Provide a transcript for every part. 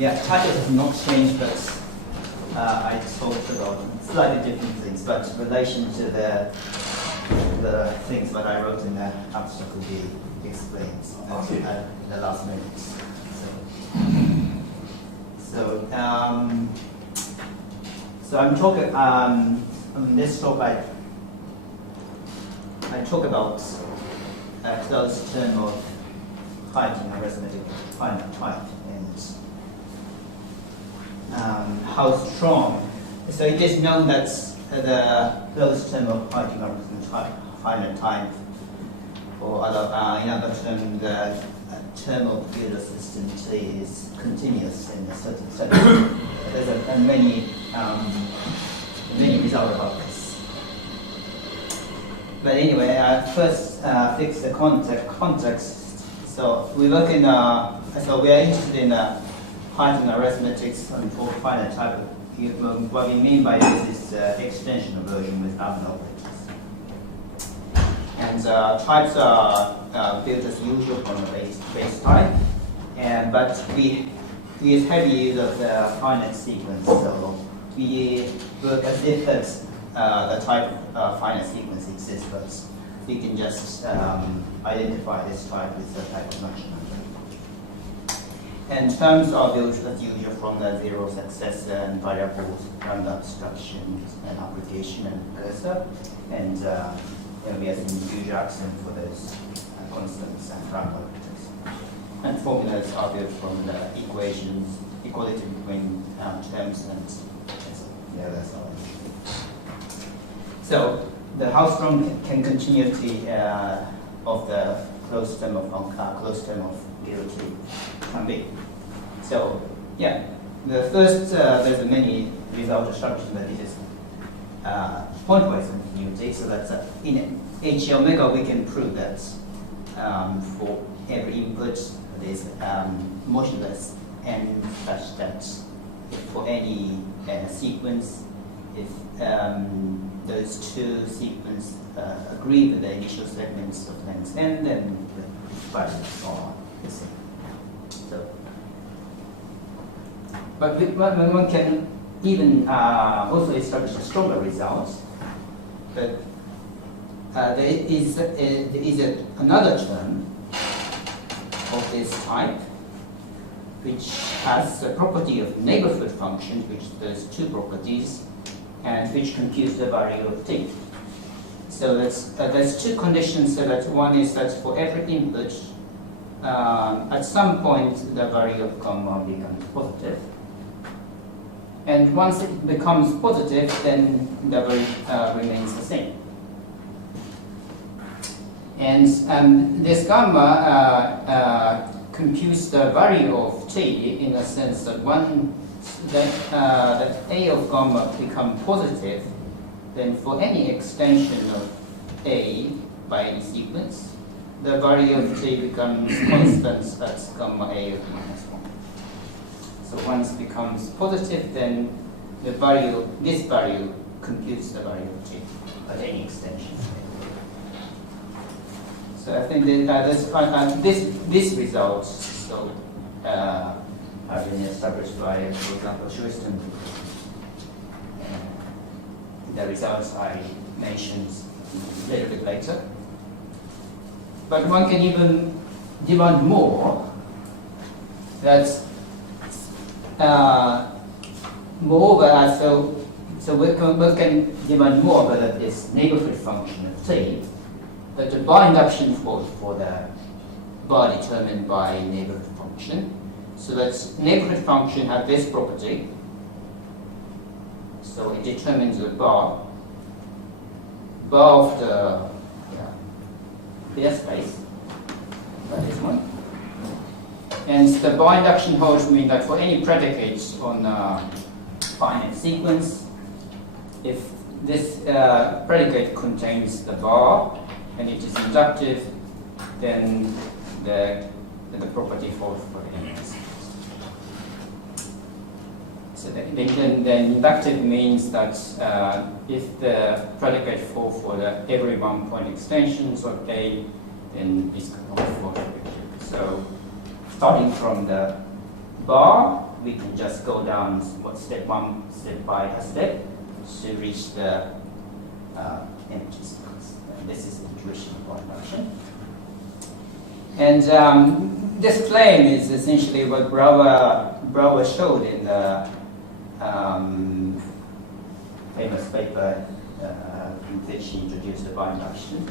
Yeah, title has not changed, but I talked about slightly different things, but in relation to the things that I wrote in the abstract will be explained at the last minute. So I'm talking in this talk I talk about a closed term of height in arithmetic finite type and how strong. So it is known that the closed term of height in arithmetic finite type, or in other terms, the term of Euler system T is continuous in a certain sense. There's many results about this. But anyway, I first fix the context. So we look in. So we are interested in height in arithmetics for finite type. What we mean by this is extension version with abnormal operators. And types are built as usual from the base type, but we use heavy use of the finite sequence. So we work as if the type of finite sequence exists, but we can just identify this type with the type of natural number. And terms are built as usual from the zero successor and variables, lambda abstraction and aggregation and cursor. And we have the usual accent for those constants and parameters. And formulas are built from the equations, equality between terms and that's all. So the Hausdorff can continuity of the closed term of guilty can be. So yeah, the first there's many result assumptions that it is pointwise continuity. So that's in H omega we can prove that for every input it is motionless and such that for any sequence, if those two sequences agree with the initial segments of length n, then the values are the same. So, but one can even also establish a stronger result. But there is another term of this type which has a property of neighborhood function, which there's two properties, and which computes the value of t. So there's two conditions. So that one is that for every input, at some point the value of gamma becomes positive, and once it becomes positive, then the value remains the same. And this gamma computes the value of t in the sense that that a of gamma becomes positive, then for any extension of a by any sequence, the value of t becomes constant, that's gamma a of minus 1. So once it becomes positive, then the value, this value computes the value of t at any extension. So I think that this result have been established by, for example, Schwiston. The results I mentioned a little bit later. But one can even demand more. That's moreover, so we can demand more about this neighborhood function of t, that the bar induction for the bar determined by neighborhood function. So that neighborhood function has this property. So it determines the bar of the Baire space, that is one. And the bar induction holds mean that for any predicates on a finite sequence, if this predicate contains the bar and it is inductive, then the property holds for any sequence. So then inductive means that if the predicate falls for the every 1 point extensions of A, then this can hold for. So starting from the bar we can just go down step by step to reach the empty space. And this is the intuition of induction. And this claim is essentially what Brouwer showed in the famous paper in which he introduced the induction.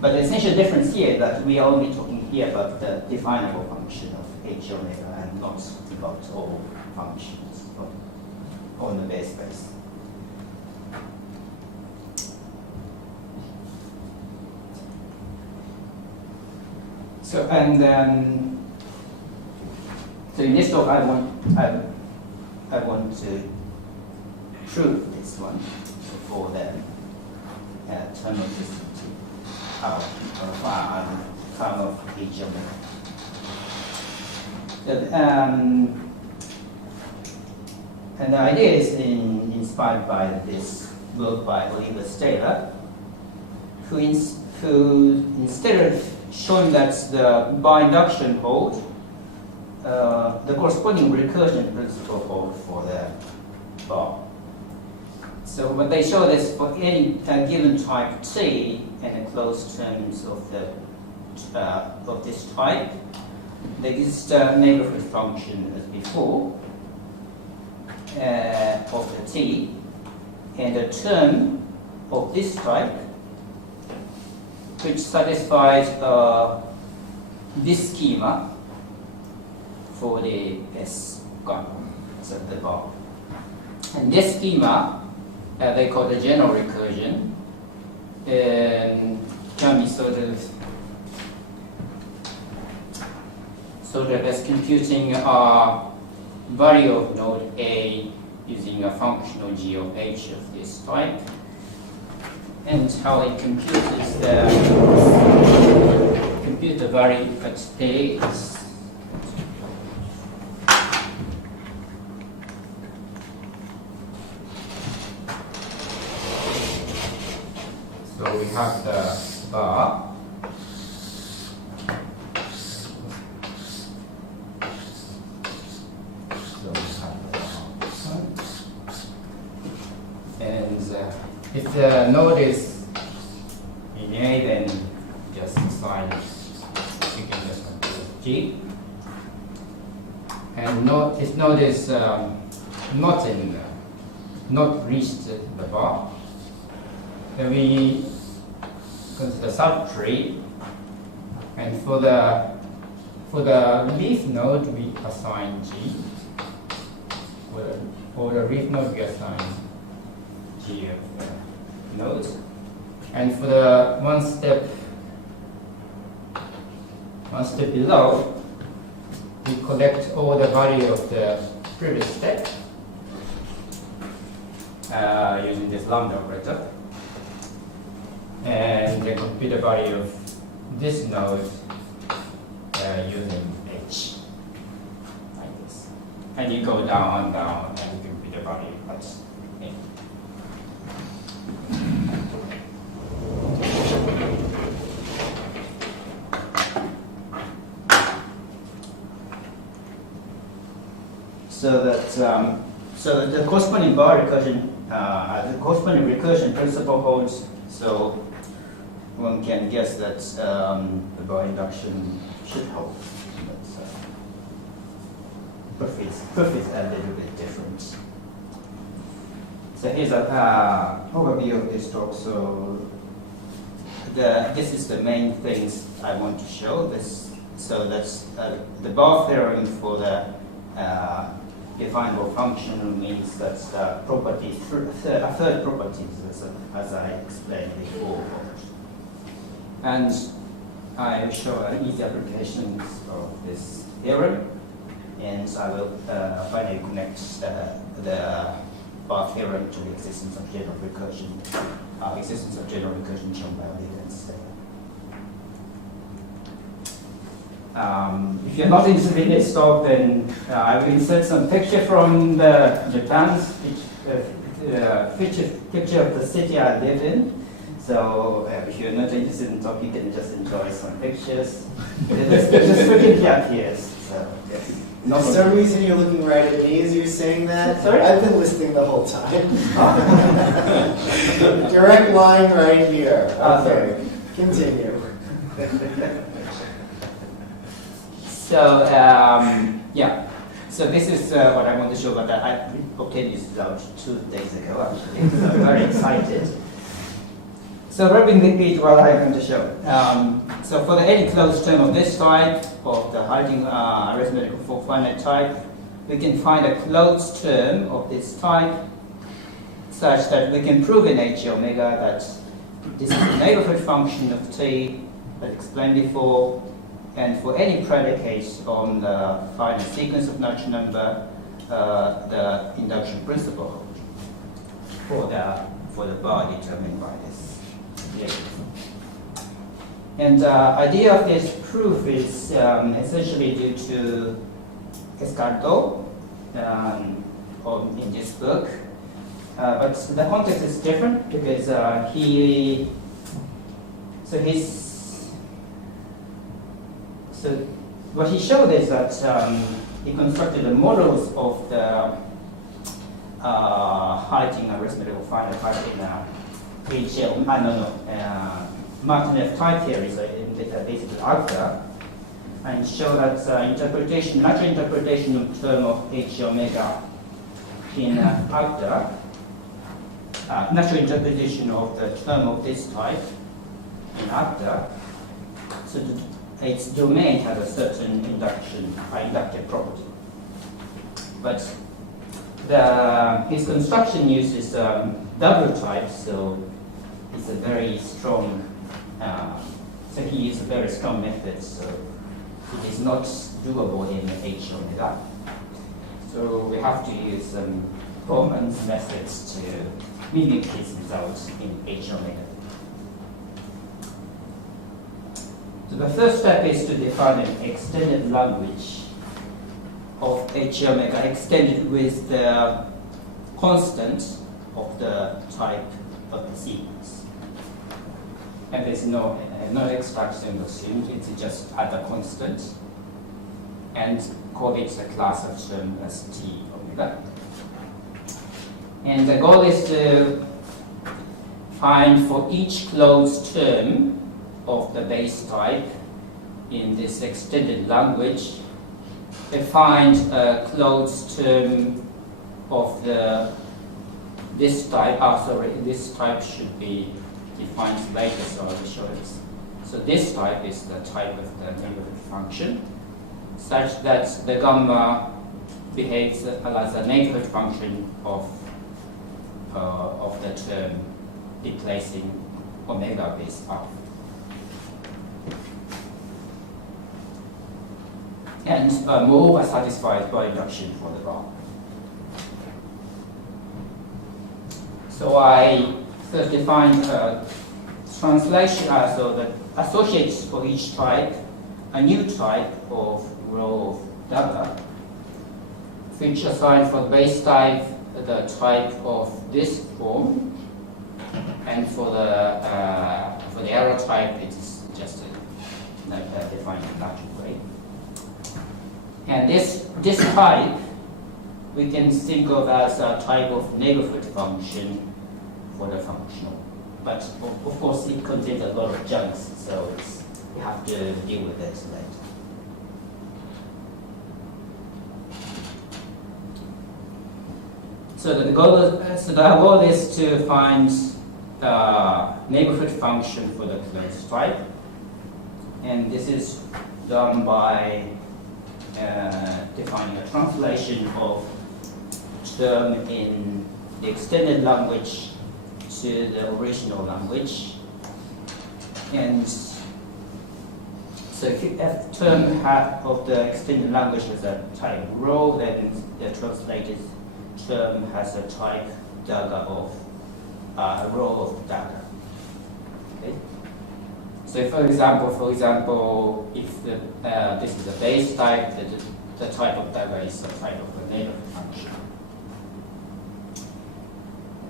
But the essential difference here is that we are only talking here about the definable function of H omega and not about all functions on the base space. So so in this talk I want to prove this one for the term of distance term of H omega. And the idea is inspired by this work by Oliver Taylor, who instead of showing that the by induction hold, the corresponding recursion principle hold for the bar. So what they show is for any given type T and the closed terms of this type, there exists a neighborhood function as before of the T, and a term of this type which satisfies this schema for the S gun, so the bar. And this schema, they call the general recursion, can be sort of as computing a value of node A using a functional G of H of this type, and how it computes the value at A is so we have the bar. If the node is in A, then just assign significant to G. And if node is not reached the bar, then we consider subtree. And for the leaf node, we assign G. For the leaf node, we assign G of nodes, and for the one step below, we collect all the value of the previous step using this lambda operator, and then compute the value of this node using H, like this. And you go down and down, and you compute the value at A. So the corresponding bar recursion, the corresponding recursion principle holds. So one can guess that the bar induction should hold. But proof is a little bit different. So here's an overview of this talk. So this is the main things I want to show. So that's the bar theorem for the definable function means that a third property, as I explained before. And I show an easy application of this theorem, and I will finally connect the bar theorem to the existence of general recursion, shown by evidence. If you're not interested in this talk, then I will insert some picture from Japan's picture of the city I live in. So if you're not interested in talk, you can just enjoy some pictures. This frequently appears. So yes. For some reason you're looking right at me as you're saying that. Sorry? I've been listening the whole time. Direct line right here. Okay, continue. So, yeah. So this is what I want to show, but I obtained this result 2 days ago, actually. So I'm very excited. So rubbing the page what I'm going to show. So for any closed term of this type, of the Harding arithmetical for finite type, we can find a closed term of this type such that we can prove in H omega that this is the neighborhood function of t, as explained before, and for any predicate on the finite sequence of natural number, the induction principle holds for the bar determined by this. Yeah. And the idea of this proof is essentially due to Escardo in this book. But the context is different because what he showed is that he constructed the models of the Harding arithmetical finite type in Martineff type theory, so basically Agda, and show that natural interpretation of term of H omega in Agda, natural interpretation of the term of this type in Agda, so its domain has a certain inductive property. But his construction uses double type, so it's a very strong, so he used a very strong method, so it is not doable in H omega. So we have to use some Bowman's methods to mimic his results in H omega. So the first step is to define an extended language of H omega extended with the constant of the type of the sequence. And there's no extraction assumed, it's just at a constant, and call it a class of term as T omega. And the goal is to find for each closed term of the base type in this extended language, to find a closed term of this type. This type should be defined later, so I will show this. So this type is the type of the neighborhood function, such that the gamma behaves as a neighborhood function of the term replacing omega base alpha. And more are satisfied by induction for the bar. So I first define translation, so the associates for each type, a new type of row of data, which assign for the base type the type of this form, and for the error type it's just defined in that way. And this type we can think of as a type of neighborhood function for the functional. But of course it contains a lot of junks, so we have to deal with it later. So the goal is to find neighborhood function for the closed type, and this is done by defining a translation of term in the extended language to the original language. And so if a term of the extended language has a type row, then the translated term has a type dagger of a row of dagger. Okay? So for example, if this is a base type, the type of dagger is the type of the neighborhood function.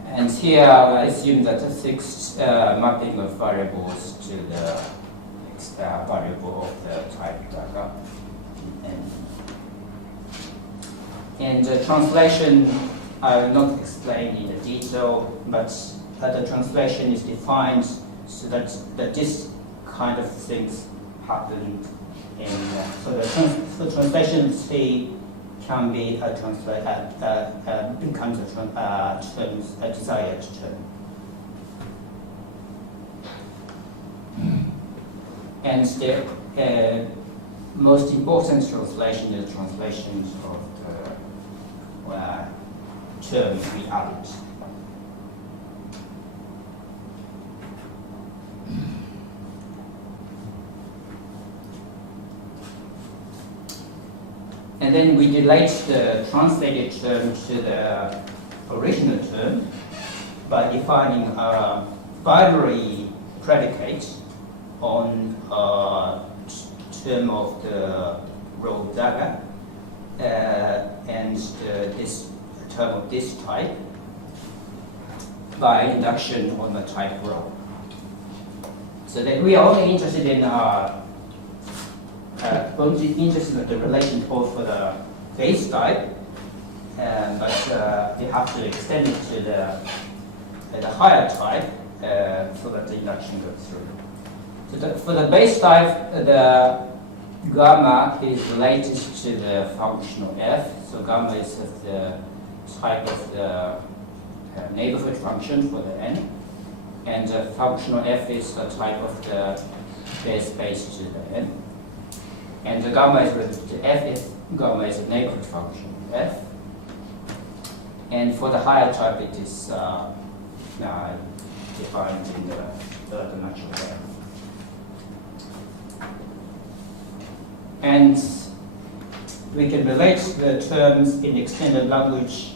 And here I assume that a fixed mapping of variables to the variable of the type dagger. And And the translation I will not explain in the detail, but the translation is defined so that this kind of things happen. And so the translation C can be becomes a desired term. And the most important translation is translation of the term we added. And then we relate the translated term to the original term by defining a binary predicate on a term of the row dagger and this term of this type by induction on the type row. So that we are only interested in interested in the relation both for the base type, but you have to extend it to the higher type so that the induction goes through. So for the base type, the gamma is related to the functional f. So gamma is the type of the neighborhood function for the n, and the functional f is the type of the base space to the n. And the gamma is related to f if gamma is a neighborhood function f. And for the higher type, it is defined in the third natural way. And we can relate the terms in extended language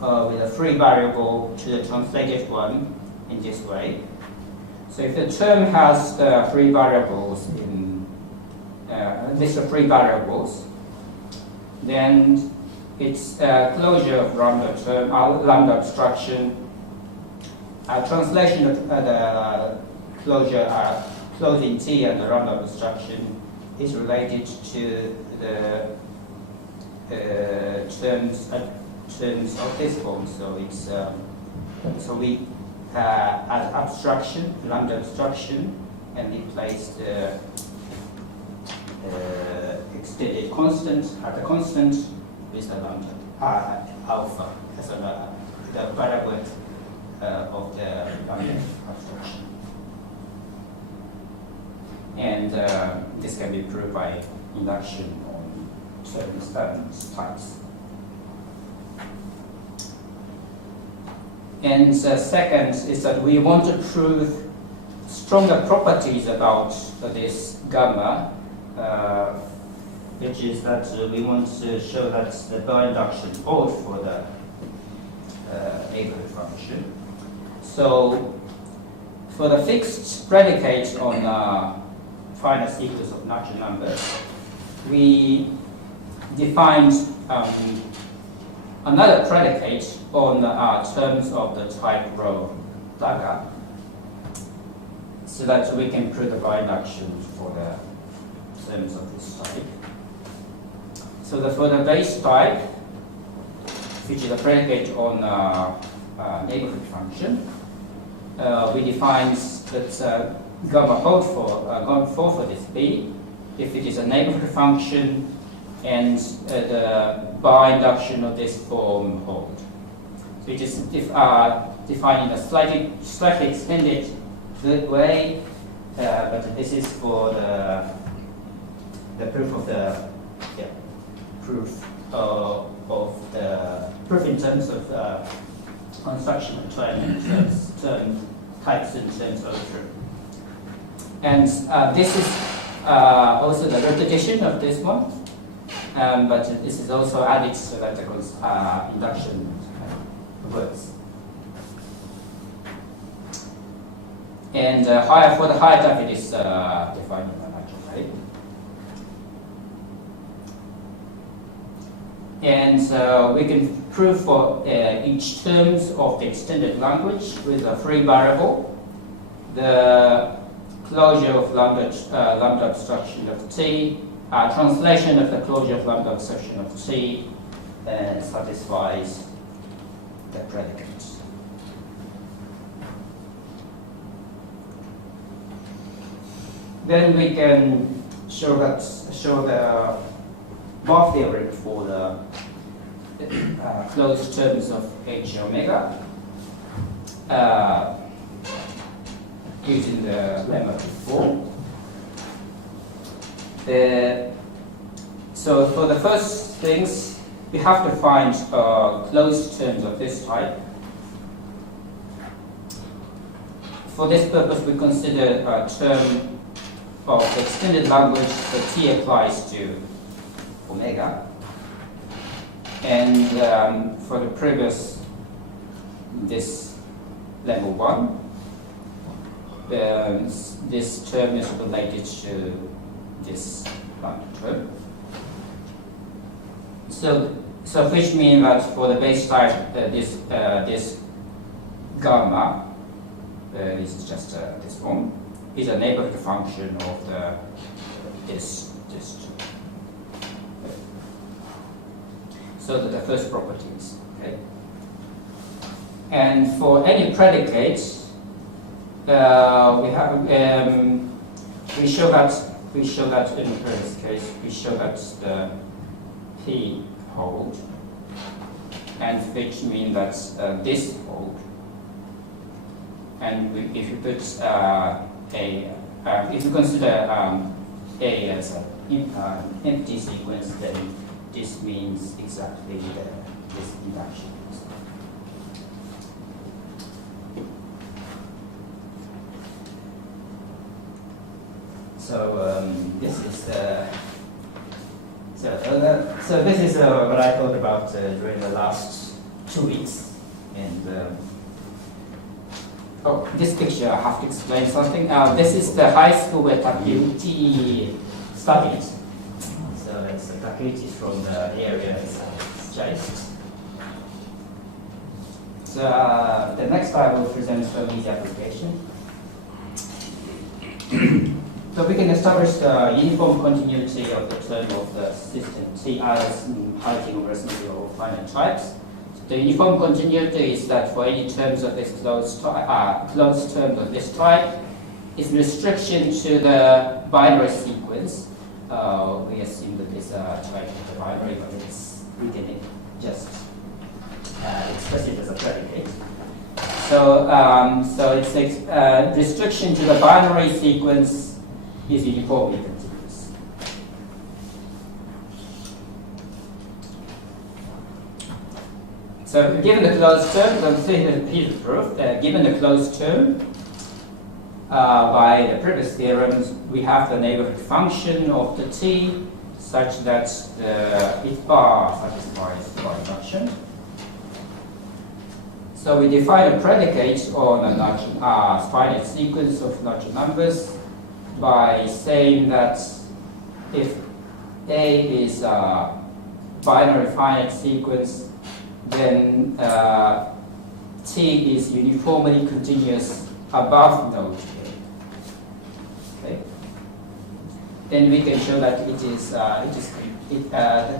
with a free variable to the translated one in this way. So if the term has the free variables in list of free variables, then its closure of lambda term, lambda abstraction, translation of the closure, closing T and the lambda abstraction is related to the terms of this form. So it's so we add abstraction, lambda abstraction, and replace the extended constant at the constant with the lambda alpha as the variable of the lambda abstraction. And this can be proved by induction on certain types. And the second is that we want to prove stronger properties about this gamma, which is that we want to show that the bar induction holds for the neighborhood function. So for the fixed predicate on finite sequence of natural numbers, we defined another predicate on terms of the type row dagger, so that we can prove the bar induction for the terms of this type. So for the base type, which is a predicate on neighborhood function, we define that gamma hold for this B if it is a neighborhood function and the bar induction of this form hold. So it is defined in a slightly extended way, but this is for the proof of the proof of the proof in terms of construction of term types in terms of the proof. And this is also the repetition of this one, but this is also added so that the induction works. And for the higher type, it is defined in a natural way. And we can prove for each terms of the extended language with a free variable the closure of lambda abstraction of T, translation of the closure of lambda abstraction of T satisfies the predicate. Then we can show the bar theorem for the closed terms of H omega using the lemma before. So for the first things, we have to find closed terms of this type. For this purpose, we consider a term of the extended language that T applies to omega. And for the previous, this level 1, this term is related to this term. So which means that for the base type, this gamma, this is just this form, is a neighborhood function of this term. So that the first properties, okay. And for any predicate, we show that in the previous case, we show that the P hold, and which means that this hold. And if you put if you consider A as an empty sequence, then this means exactly this induction. So this is so this is what I thought about during the last 2 weeks. And this picture I have to explain something. This is the high school where Tatsuji studied. So that's Tatsuji from the area is chased. So the next I will present some easy application. So we can establish the uniform continuity of the term of the system T as High-King over arithmetic or finite types. The uniform continuity is that for any terms of this closed terms of this type, its restriction to the binary sequence. We assume that this type is the binary, but we can just express it as a predicate. So its restriction to the binary sequence is uniformly continuous. So given the closed term, let's say the repeated proof, given the closed term, by the previous theorems, we have the neighborhood function of the T such that its bar satisfies the bar induction. So we define a predicate on a finite sequence of natural numbers by saying that if A is a binary finite sequence, then T is uniformly continuous above node A. Okay. Then we can show that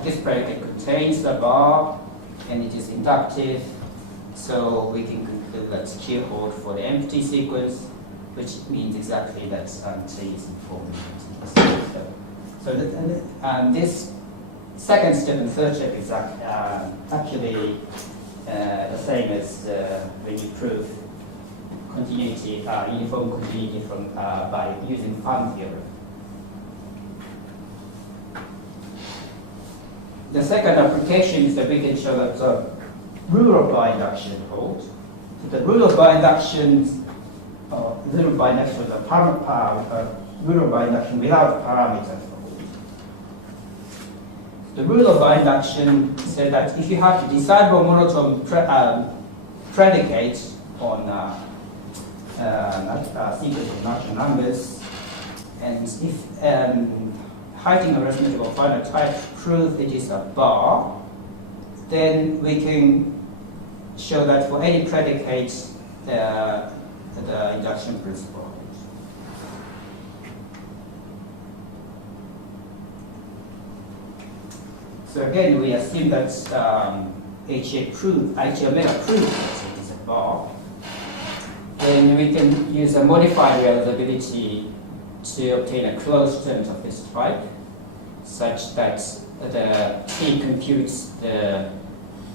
this predicate contains the bar and it is inductive. So we can conclude that Q hold for the empty sequence, which means exactly that T is uniformly continuous. So this second step and third step is actually the same as when you prove continuity, uniform continuity by using Fan theorem. The second application is that we can show that the rule of bar induction holds. So the rule of bar induction, rule of bar induction without parameters. The rule of bar induction said that if you have a decidable monotone predicate on a sequence of natural numbers, and if High-King arithmetic or finite type prove it is a bar, then we can show that for any predicate, the induction principle holds. So again, we assume that HA-omega proves that it is a bar. Then we can use a modified realizability to obtain a closed terms of this type, such that the T computes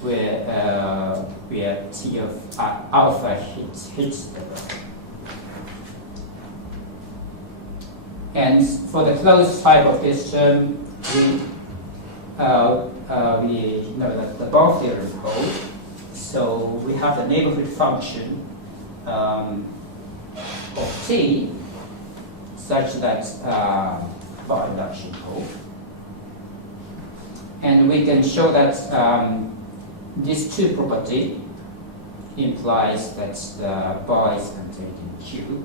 where T of alpha hits the bar. And for the closed type of this term, we know that the bar theorem holds. So we have the neighborhood function of T such that bar induction holds. And we can show that this 2 property implies that the bar is contained in Q,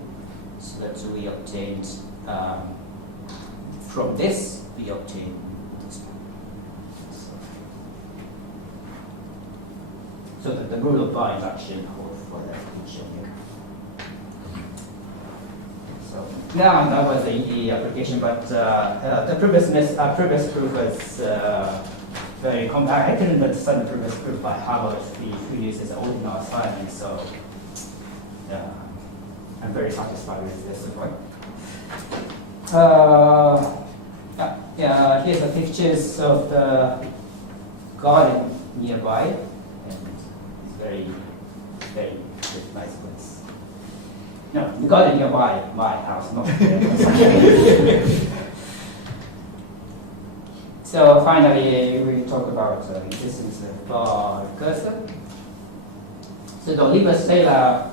so that we obtained from this we obtain this. So that the rule of bar induction holds for the HA-omega. So now that was the application, but the previous proof was very compact. I couldn't understand the previous proof by Harvard, who uses ordinal assignment. So I'm very satisfied with this one. Here's the pictures of the garden nearby, and it's very, very nice place. No, the garden nearby my house, not So finally, we talk about existence of bar recursor. So the Oliver-Taylor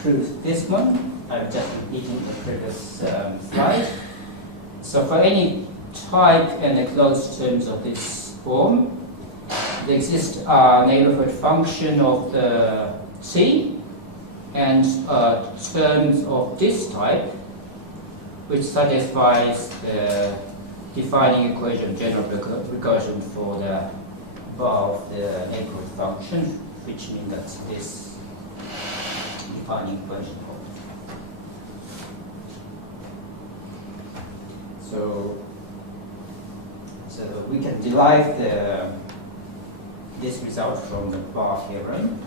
proves this one. I've just repeated the previous slide. So for any type and the closed terms of this form, there exists a neighborhood function of the T and terms of this type, which satisfies the defining equation of general recursion for the bar of the neighborhood function, which means that this defining equation holds. So we can derive this result from the bar theorem.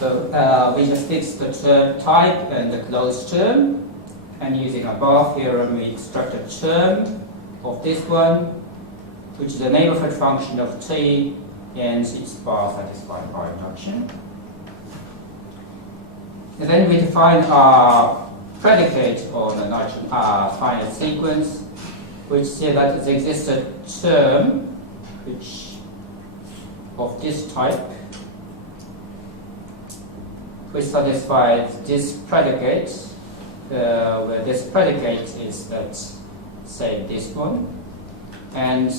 So we just fix the type and the closed term, and using a bar theorem, we extract a term of this one, which is a neighborhood function of T, and its bar satisfied by induction. And then we define our predicate on a finite sequence, which say that there exists a term which of this type, which satisfies this predicate, where this predicate is that, say, this one, and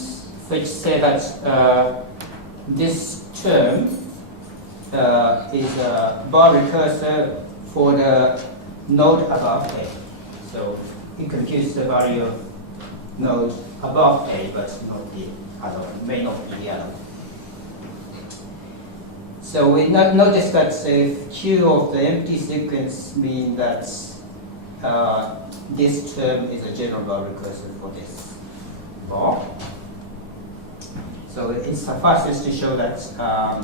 which say that this term is a bar recursor for the node above A. So it computes the value of node above A, but not the other, may not be the other. So we notice that if Q of the empty sequence means that this term is a general bar recursor for this bar. So it suffices to show that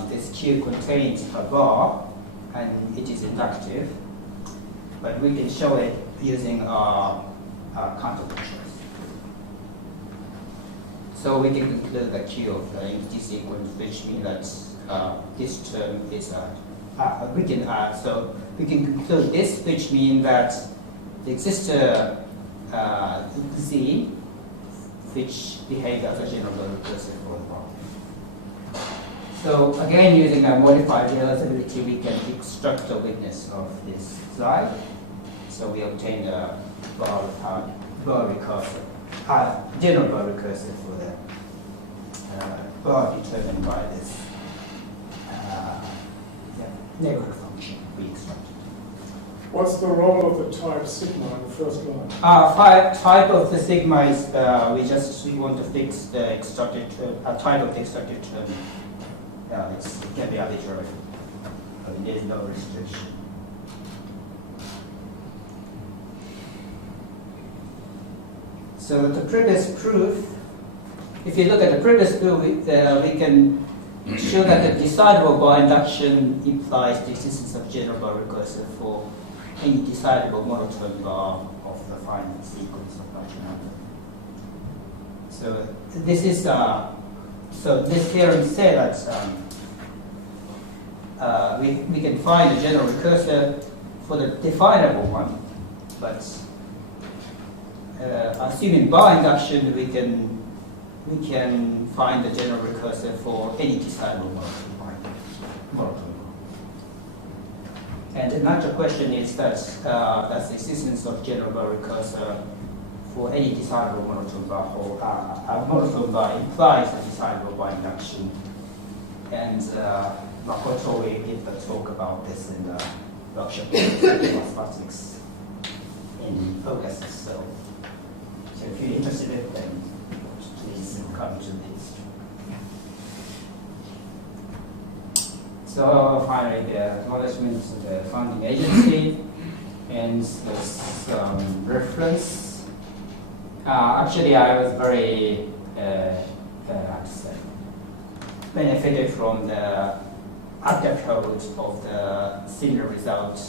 this Q contains a bar and it is inductive. But we can show it using our counterfactuals. So we can conclude the Q of the empty sequence, which means that this term is so we can conclude this, which means that there exists a Z, which behaves as a general recursive for the bar. So again, using a modified realizability, we can extract the witness of this slide. So we obtain a bar recursive, general bar recursive for the bar determined by this neighborhood function we extracted. What's the role of the type sigma in the first line? Type of the sigma is we want to fix the extracted term, type of the extracted term. It can be arbitrary. There is no restriction. So the previous proof, if you look at the previous proof, we can show that the decidable by induction implies the existence of general bar recursive for any decidable monotone bar of the finite sequence of natural number. So this is so this theorem says that we can find a general recursor for the definable one, but assuming bar induction, we can find the general recursor for any decidable monotone. And the natural question is that does the existence of general bar recursor for any decidable monotone bar, or a monotone bar implies a decidable by induction. And Makoto will give the talk about this in the workshop mathematics in August. So if you're interested, then please come to this. So finally, the acknowledgement to the funding agency and some reference. Actually, I was very benefited from the undercode of the similar result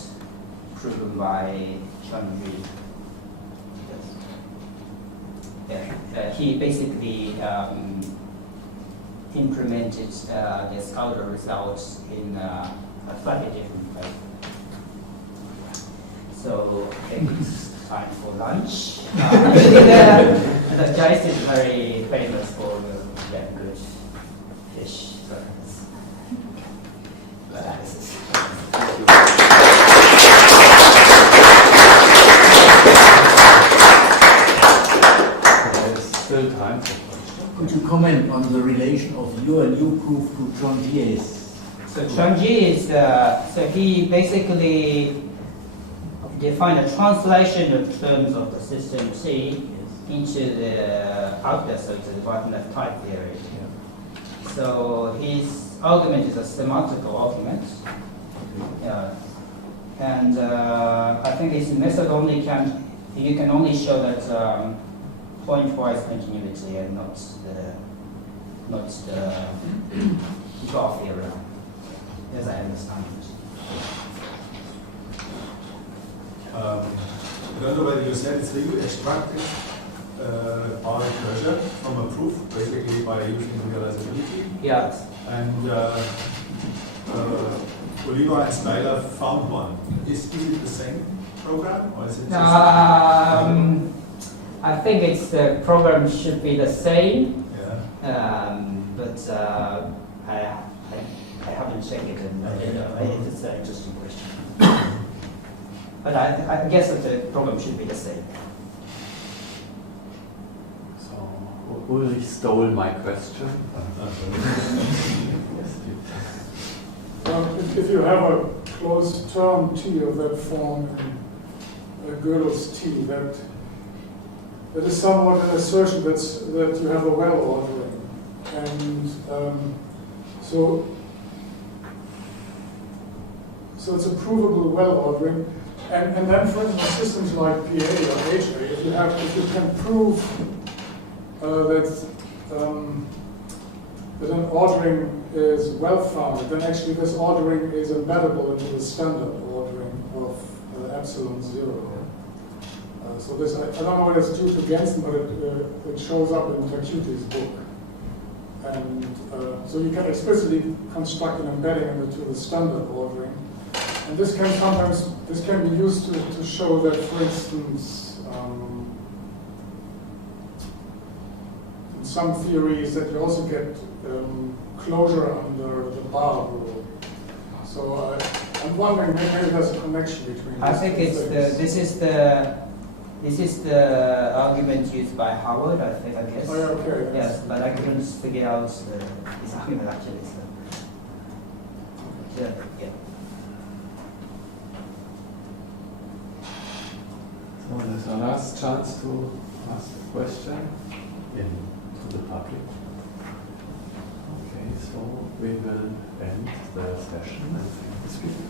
proven by Tatsuji. He basically implemented this outer result in a slightly different way. So I think it's time for lunch. The Jais is very famous for good fish. There's still time for questions. Could you comment on the relation of your new proof to Changier's? So Changji is so he basically defined a translation of terms of the system C into the outlet, so it's the bottom left type theory. So his argument is a semantical argument. And I think his method you can only show that point-wise continuity and not the graph theorem, as I understand it. I don't know whether you said it's you extracted bar recursion from a proof, basically by using realizability. Yes. And Oliver and Snyder found one. Is it the same program, or is it just I think the program should be the same. yeah. But I haven't checked it, and it's an interesting question. But I guess that the program should be the same. So Ulrich stole my question. If you have a closed term T of that form in Gödel's T, that is somewhat an assertion that you have a well ordering. And so it's a provable well ordering. And then, for instance, systems like PA or HA, if you can prove that an ordering is well-founded, then actually this ordering is embeddable into the standard ordering of epsilon 0. So this, I don't know whether it's due to Gensen, but it shows up in Tatsuji's book. And so you can explicitly construct an embedding into the standard ordering. And this can be used to show that, for instance, in some theories that you also get closure under the bar rule. So I'm wondering maybe there's a connection between. I think this is the argument used by Howard. I guess. Oh, yeah, okay. Yes, but I couldn't figure out this argument actually. So yeah. So there's our last chance to ask a question to the public. Okay, so we will end the session and thank the speaker.